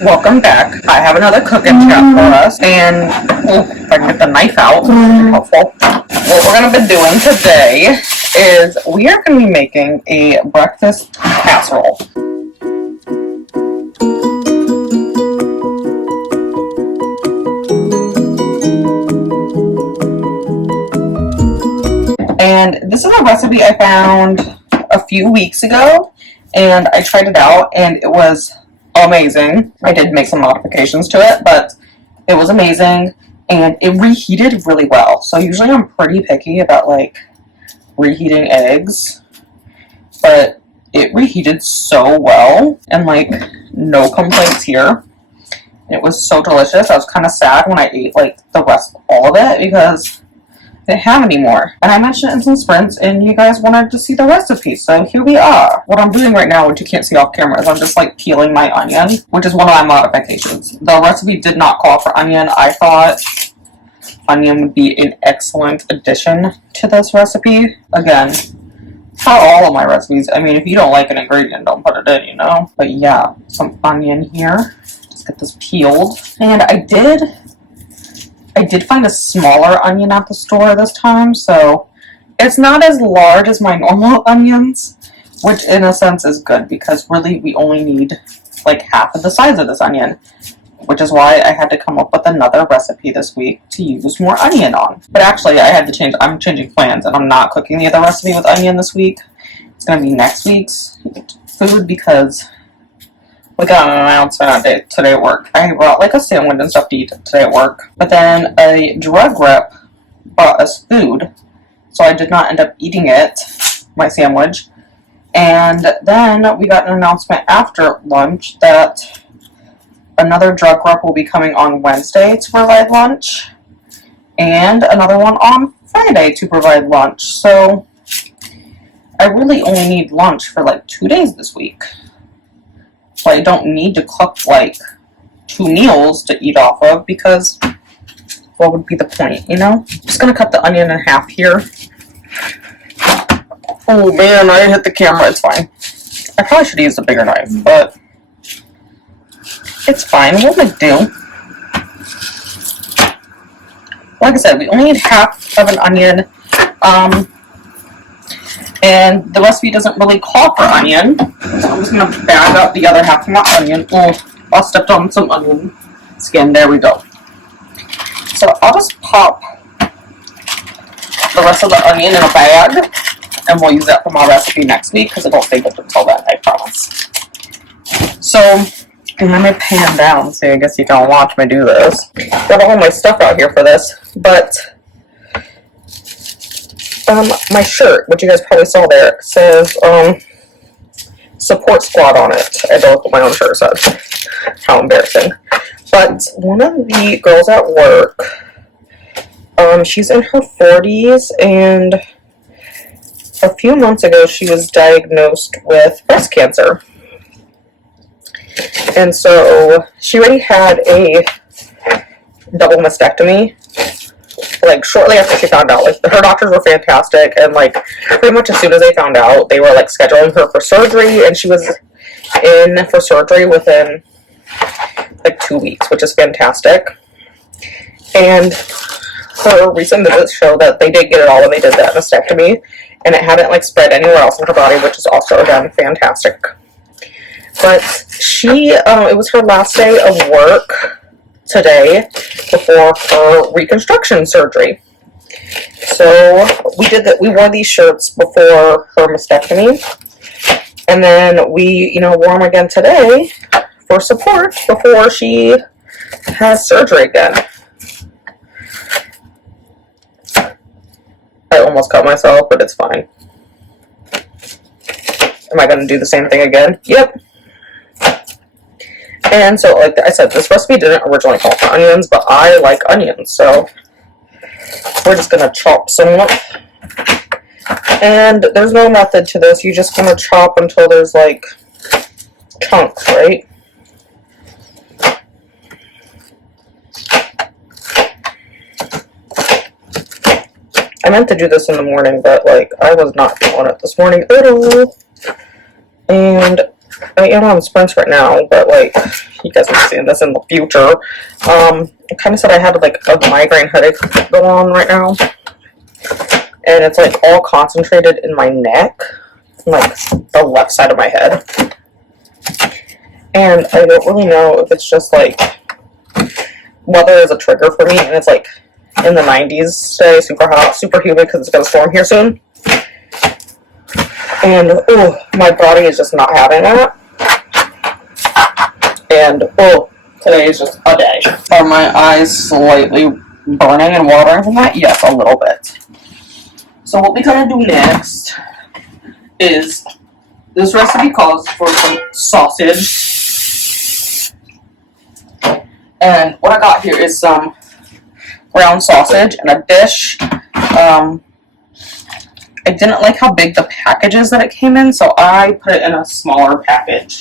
Welcome back. I have another cooking chat for us, and if I can get the knife out, it'll be helpful. What we're going to be doing today is we are going to be making a breakfast casserole. And this is a recipe I found a few weeks ago, and I tried it out, and it was amazing. I did make some modifications to it, but it was amazing, and it reheated really well. So usually I'm pretty picky about like reheating eggs, but it reheated so well, and like no complaints here. It was so delicious. I was kind of sad when I ate like the rest of all of it because I didn't have any more. And I mentioned it in some sprints, and you guys wanted to see the recipe, so here we are. What I'm doing right now, which you can't see off camera, is I'm just like peeling my onion, which is one of my modifications. The recipe did not call for onion. I thought onion would be an excellent addition to this recipe. Again, for all of my recipes, I mean, if you don't like an ingredient, don't put it in, you know? But yeah, some onion here. Just get this peeled. And I did find a smaller onion at the store this time, so it's not as large as my normal onions, which in a sense is good because really we only need like half of the size of this onion, which is why I had to come up with another recipe this week to use more onion on. But actually I'm changing plans, and I'm not cooking the other recipe with onion this week. It's going to be next week's food because we got an announcement today at work. I brought like a sandwich and stuff to eat today at work. But then a drug rep brought us food. So I did not end up eating it, my sandwich. And then we got an announcement after lunch that another drug rep will be coming on Wednesday to provide lunch. And another one on Friday to provide lunch. So I really only need lunch for like 2 days this week. So I don't need to cook like 2 meals to eat off of because what would be the point, you know? I'm just gonna cut the onion in half here. Oh man, I hit the camera, it's fine. I probably should have used a bigger knife, but it's fine, what would I do? Like I said, we only need half of an onion. And the recipe doesn't really call for onion, so I'm just going to bag up the other half of my onion. Oh, I stepped on some onion skin. There we go. So I'll just pop the rest of the onion in a bag, and we'll use that for my recipe next week because it won't take up until then, I promise. So, and let me pan down so I guess you can watch me do this. Got all my stuff out here for this, but my shirt, which you guys probably saw there, says support squad on it. I don't know what my own shirt says. How embarrassing. But one of the girls at work, she's in her 40s, and a few months ago she was diagnosed with breast cancer. And so she already had a double mastectomy. Like shortly after she found out, like her doctors were fantastic, and like pretty much as soon as they found out, they were like scheduling her for surgery, and she was in for surgery within like 2 weeks, which is fantastic. And her recent visits show that they did get it all when they did that mastectomy, and it hadn't like spread anywhere else in her body, which is also again fantastic. But she, it was her last day of work today before her reconstruction surgery. So we wore these shirts before her mastectomy, and then we, wore them again today for support before she has surgery again. I almost cut myself, but it's fine. Am I going to do the same thing again? Yep. And so, like I said, this recipe didn't originally call for onions, but I like onions, so we're just going to chop some up. And there's no method to this. You just want to chop until there's, like, chunks, right? I meant to do this in the morning, but, like, I was not feeling it this morning at all. And I am on sprints right now, but like you guys will be seeing this in the future. I kind of said I had like a migraine headache going on right now, and it's like all concentrated in my neck, like the left side of my head, and I don't really know if it's just like weather is a trigger for me, and it's like in the 90s today, super hot, super humid because it's gonna storm here soon. And, oh, my body is just not having that. And, oh, today is just a day. Are my eyes slightly burning and watering from that? Yes, a little bit. So what we're going to do next is, this recipe calls for some sausage. And what I got here is some ground sausage in a dish. I didn't like how big the package is that it came in, so I put it in a smaller package.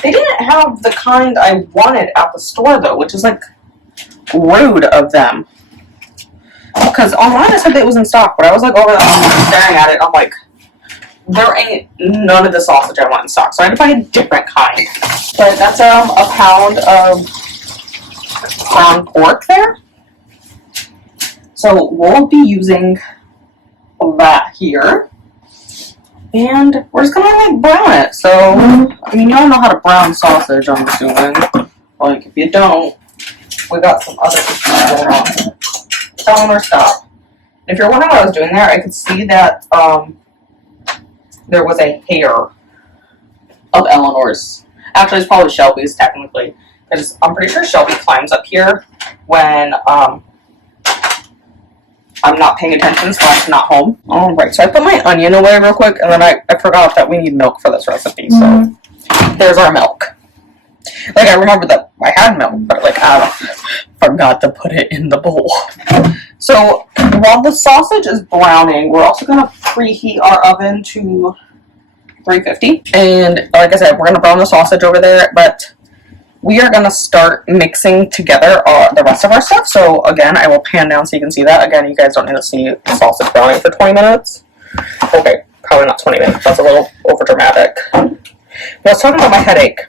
They didn't have the kind I wanted at the store, though, which is, like, rude of them. Because online it said that it was in stock, but I was, like, over there staring at it, I'm like, there ain't none of the sausage I want in stock, so I had to buy a different kind. But that's a pound of ground pork there. So we'll be using that here, and we're just gonna like brown it. So I mean, y'all know how to brown sausage, I'm assuming. Like, if you don't, we got some other issues going on. Tell them or stop. And if you're wondering what I was doing there, I could see that there was a hair of Eleanor's. Actually, it's probably Shelby's technically, because I'm pretty sure Shelby climbs up here when I'm not paying attention, so I'm not home. Alright, so I put my onion away real quick, and then I forgot that we need milk for this recipe, so there's our milk. Like, I remember that I had milk, but like, I forgot to put it in the bowl. So, while the sausage is browning, we're also going to preheat our oven to 350. And like I said, we're going to brown the sausage over there, but we are going to start mixing together the rest of our stuff. So again, I will pan down so you can see that. Again, you guys don't need to see the sausage browning for 20 minutes. Okay, probably not 20 minutes. That's a little over dramatic. I was talking about my headache.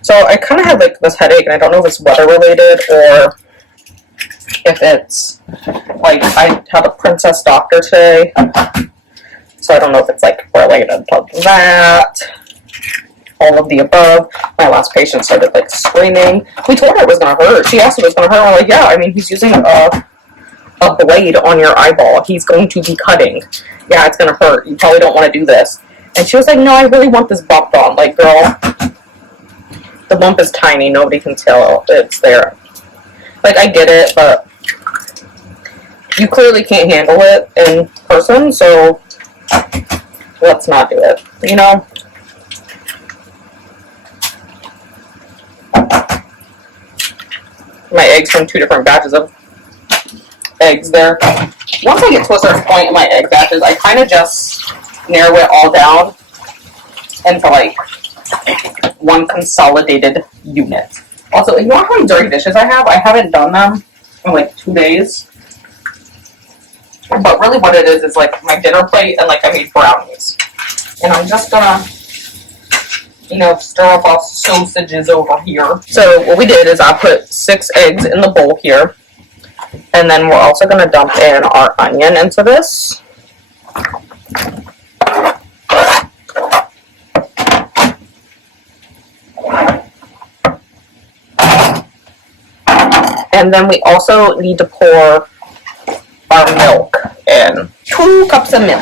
So I kind of had like this headache, and I don't know if it's weather related or if it's like I had a princess doctor today. So I don't know if it's like related to that. All of the above. My last patient started like screaming. We told her it was gonna hurt. She asked if it was gonna hurt. I'm like, yeah, I mean, he's using a blade on your eyeball. He's going to be cutting. Yeah, it's gonna hurt. You probably don't want to do this. And she was like, no, I really want this bump on. Like, girl, the bump is tiny. Nobody can tell it's there. Like, I get it, but you clearly can't handle it in person, so let's not do it, you know? My eggs from 2 different batches of eggs there. Once I get to a certain point in my egg batches, I kind of just narrow it all down into like one consolidated unit. Also, you know how many dirty dishes I have? I haven't done them in like 2 days. But really what it is like my dinner plate, and like I made brownies. And I'm just gonna, you know, stir up our sausages over here. So what we did is I put 6 eggs in the bowl here. And then we're also going to dump in our onion into this. And then we also need to pour our milk in. 2 cups of milk.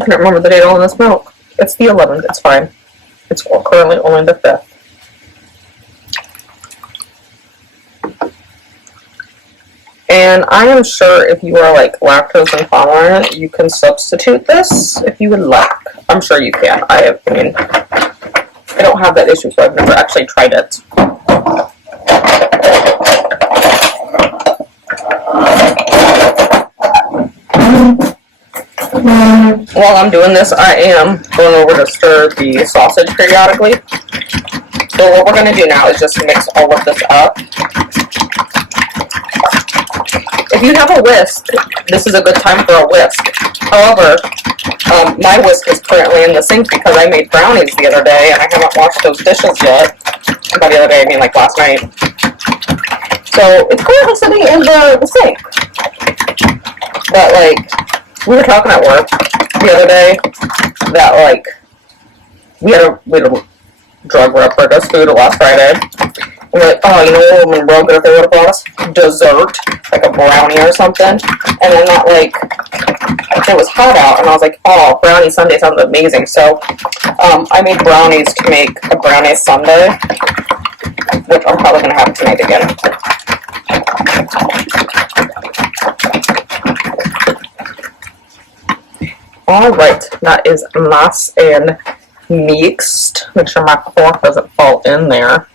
I can't remember the date on this milk. It's the 11th. It's fine. It's currently only the 5th. And I am sure if you are like lactose intolerant, you can substitute this if you would like. I'm sure you can. I mean, I don't have that issue, so I've never actually tried it. While I'm doing this, I am going over to stir the sausage periodically. So what we're going to do now is just mix all of this up. if you have a whisk, this is a good time for a whisk. However, my whisk is currently in the sink because I made brownies the other day and I haven't washed those dishes yet. By the other day, I mean like last night. So it's currently sitting in the sink. But like, we were talking at work the other day that like we had a drug rep for us food last Friday. And we're like, oh, you know what would have been real good if they would have brought us dessert, like a brownie or something. And then that like, it was hot out, and I was like, oh, brownie sundae sounds amazing. So I made brownies to make a brownie sundae, which I'm probably going to have tonight again. Alright, that is nice and mixed. Make sure my fork doesn't fall in there.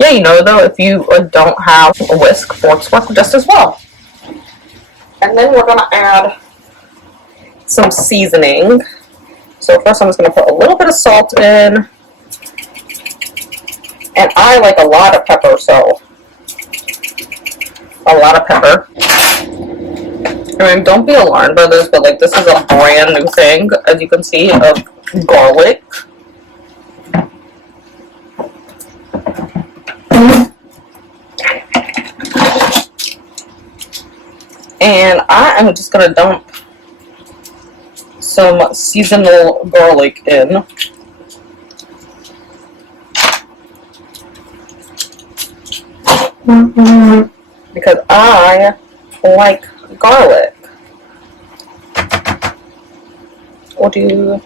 Yeah, you know though, if you don't have a whisk, forks work just as well. And then we're going to add some seasoning. So first I'm just going to put a little bit of salt in. And I like a lot of pepper, so a lot of pepper. I mean, don't be alarmed by this, but like this is a brand new thing, as you can see, of garlic. And I am just going to dump some seasonal garlic in. Because I like garlic. We'll do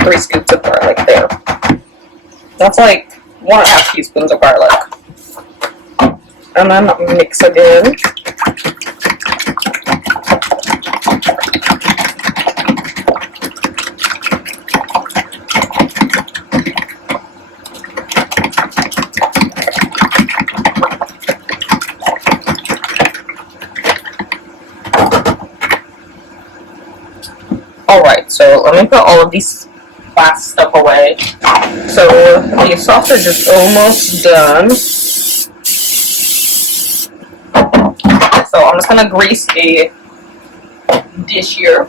3 scoops of garlic there. That's like 1.5 teaspoons of garlic. And then mix again. Alright, so let me put all of these last stuff away. So the sausage is almost done. So I'm just going to grease a dish here.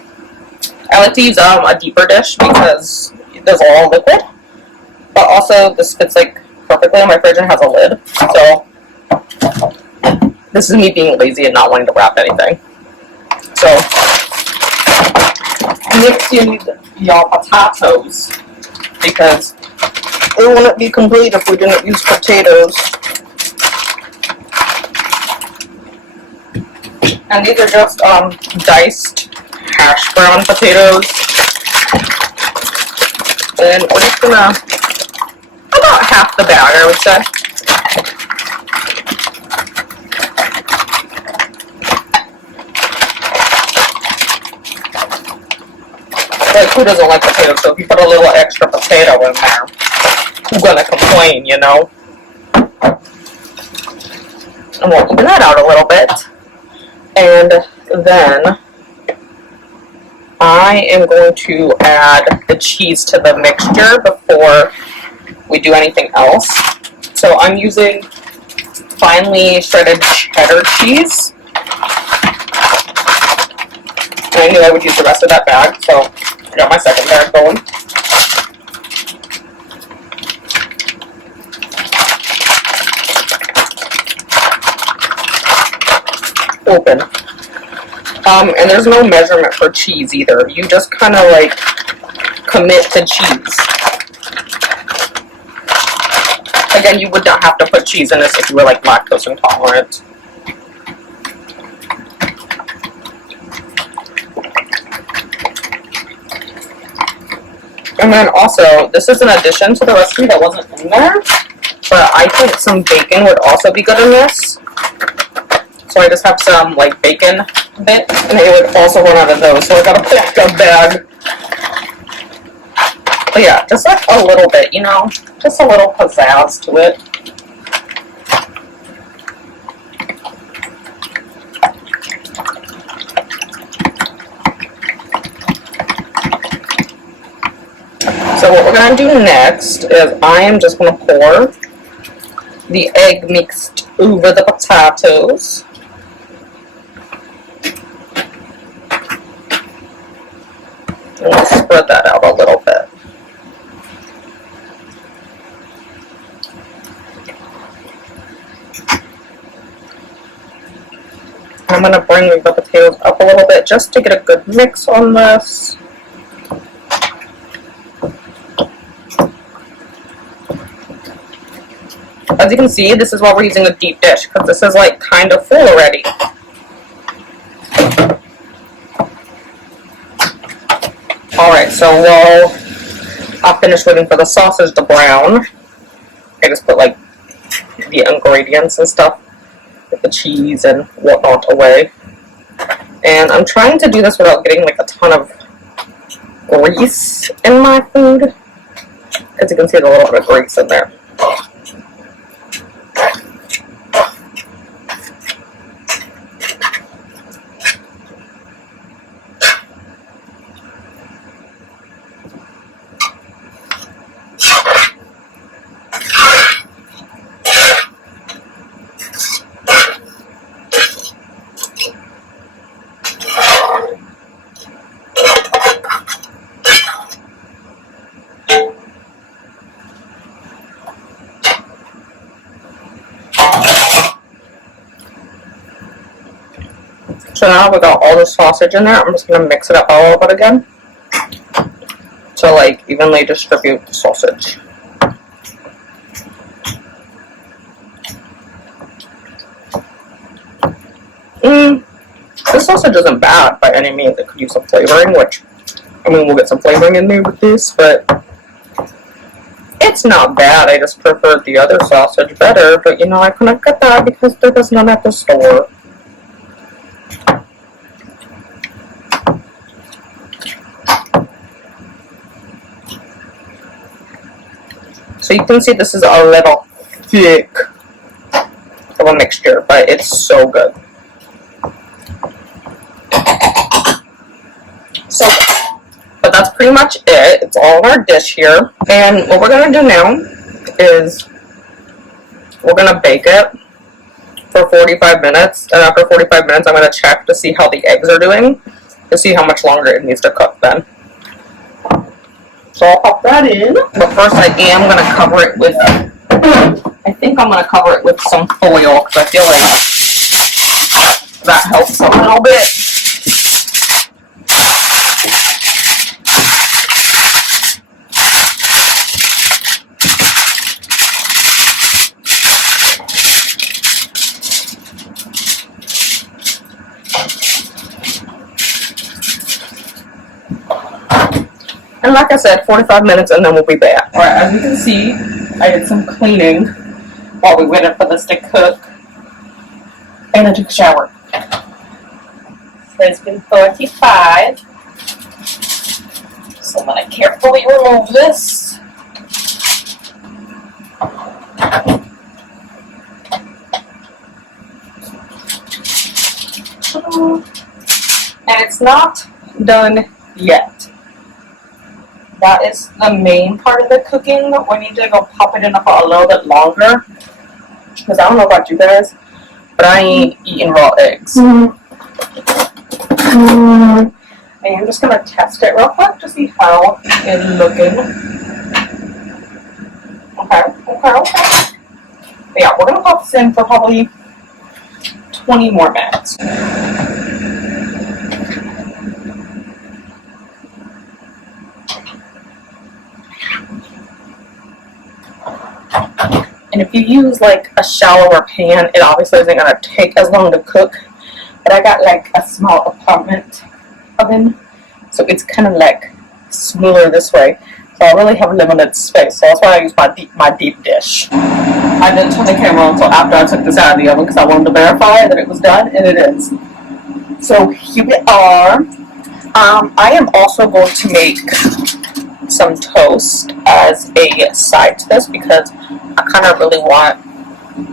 I like to use a deeper dish because it does all liquid. But also this fits like perfectly on my fridge and has a lid. So this is me being lazy and not wanting to wrap anything. So next you need your potatoes because it wouldn't be complete if we didn't use potatoes. And these are just diced hash brown potatoes. And we're just gonna, about half the bag I would say. Like, who doesn't like potatoes? So if you put a little extra potato in there, who's gonna complain, you know? And we'll even that out a little bit. And then I am going to add the cheese to the mixture before we do anything else. So I'm using finely shredded cheddar cheese. And I knew I would use the rest of that bag, so I got my second bag going. Open. And there's no measurement for cheese either. You just kind of like commit to cheese. Again, you would not have to put cheese in this if you were like lactose intolerant. And then also, this is an addition to the recipe that wasn't in there, but I think some bacon would also be good in this. So I just have some like bacon bits, and it would also run out of those, so I got a backup bag. But yeah, just like a little bit, you know, just a little pizzazz to it. So what we're going to do next is I am just going to pour the egg mixed over the potatoes. And we'll spread that out a little bit. I'm going to bring the potatoes up a little bit just to get a good mix on this. As you can see, this is why we're using a deep dish, because this is like kind of full already. Alright, so while I finish waiting for the sausage to brown, I just put like the ingredients and stuff, with the cheese and whatnot away. And I'm trying to do this without getting like a ton of grease in my food. As you can see, there's a little bit of grease in there. So now we got all the sausage in there. I'm just going to mix it up a little bit again to like evenly distribute the sausage. This sausage isn't bad by any means. It could use some flavoring, which, I mean, we'll get some flavoring in there with this, but it's not bad. I just preferred the other sausage better, but you know, I couldn't get that because there was none at the store. So you can see this is a little thick of a mixture, but it's so good. So, but that's pretty much it. It's all in our dish here. And what we're going to do now is we're going to bake it for 45 minutes. And after 45 minutes, I'm going to check to see how the eggs are doing, to see how much longer it needs to cook then. So I'll pop that in. But first I am going to cover it with, I think I'm going to cover it with some foil because I feel like that helps a little bit. And like I said, 45 minutes and then we'll be back. Alright, as you can see, I did some cleaning while we waited for this to cook. And I took a shower. So it's been 45. So I'm going to carefully remove this. And it's not done yet. That is the main part of the cooking. We need to go pop it in for a little bit longer. Because I don't know about you guys, but I ain't eating raw eggs. And I'm just going to test it real quick to see how it's looking. Okay. But yeah, we're going to pop this in for probably 20 more minutes. And if you use like a shallower pan, it obviously isn't going to take as long to cook. But I got like a small apartment oven, so it's kind of like smoother this way. So I really have limited space, so that's why I use my deep dish. I didn't turn the camera on until after I took this out of the oven because I wanted to verify that it was done, and it is. So here we are. I am also going to make some toast as a side to this because I kind of really want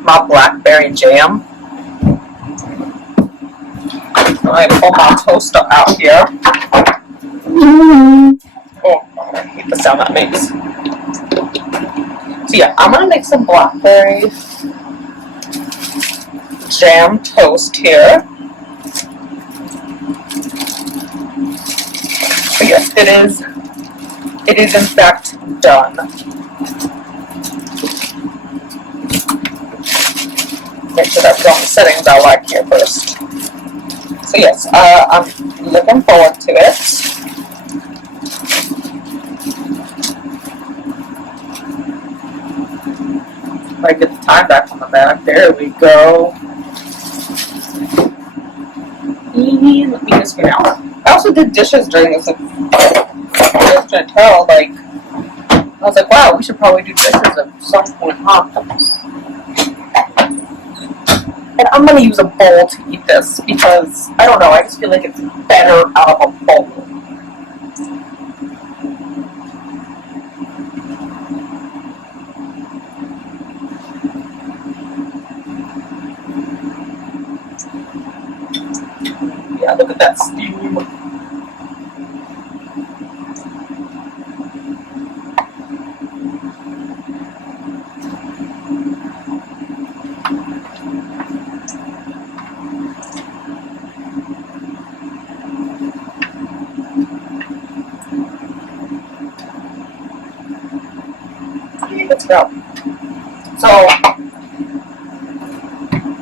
my blackberry jam. I pull my toaster out here. Oh, I hate the sound that makes. So yeah, I'm gonna make some blackberry jam toast here. So yeah, It is in fact done. Make sure that's the only settings I like here first. So yes, I'm looking forward to it. If I get the time back on the back, there we go. And let me just get out. I also did dishes during this. I was trying to tell, like, I was like, wow, we should probably do dishes at some point, huh? And I'm gonna use a bowl to eat this because, I don't know, I just feel like it's better out of a bowl. Yeah, look at that steam. Let's go. So,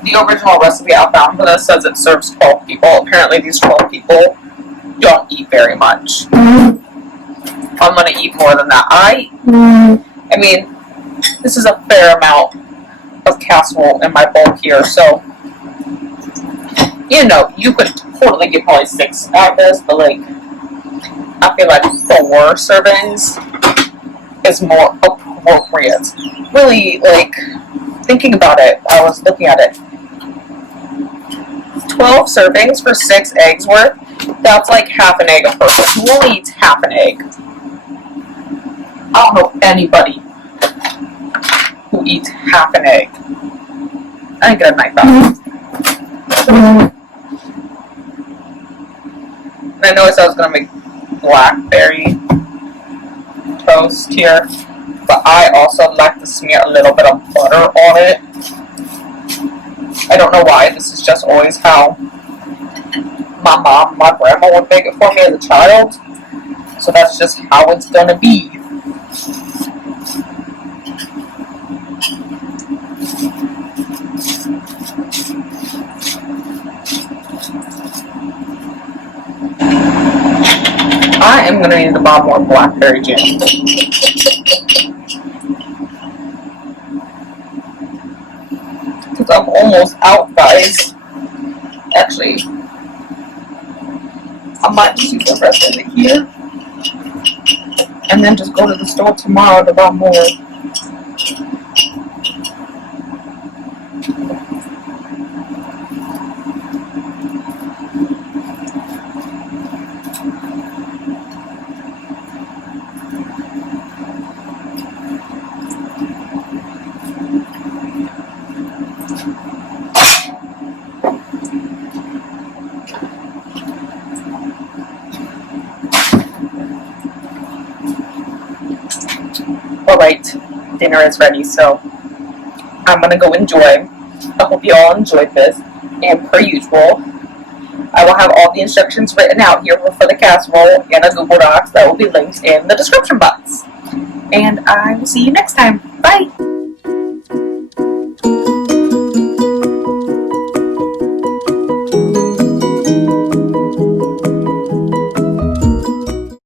the original recipe I found for this says it serves 12 people. Apparently these 12 people don't eat very much. I'm going to eat more than that. I mean, this is a fair amount of casserole in my bowl here, so, you know, you could totally get probably 6 out of this, but, like, I feel like 4 servings is more appropriate. Really, like, thinking about it, I was looking at it. 12 servings for 6 eggs worth, that's like half an egg a person. Who only eats half an egg? I don't know anybody who eats half an egg. I ain't gonna like that. And I know I said I was gonna make blackberry toast here, but I also like to smear a little bit of butter on it. I don't know why, this is just always how my mom, my grandma would make it for me as a child, so that's just how it's gonna be. I am gonna need to buy more blackberry jam. Because I'm almost out, guys. Actually, I might just use the rest of it here. And then just go to the store tomorrow to buy more. Alright, dinner is ready, so I'm gonna go enjoy. I hope you all enjoyed this, and per usual, I will have all the instructions written out here for the casserole in a Google Docs that will be linked in the description box. And I will see you next time. Bye!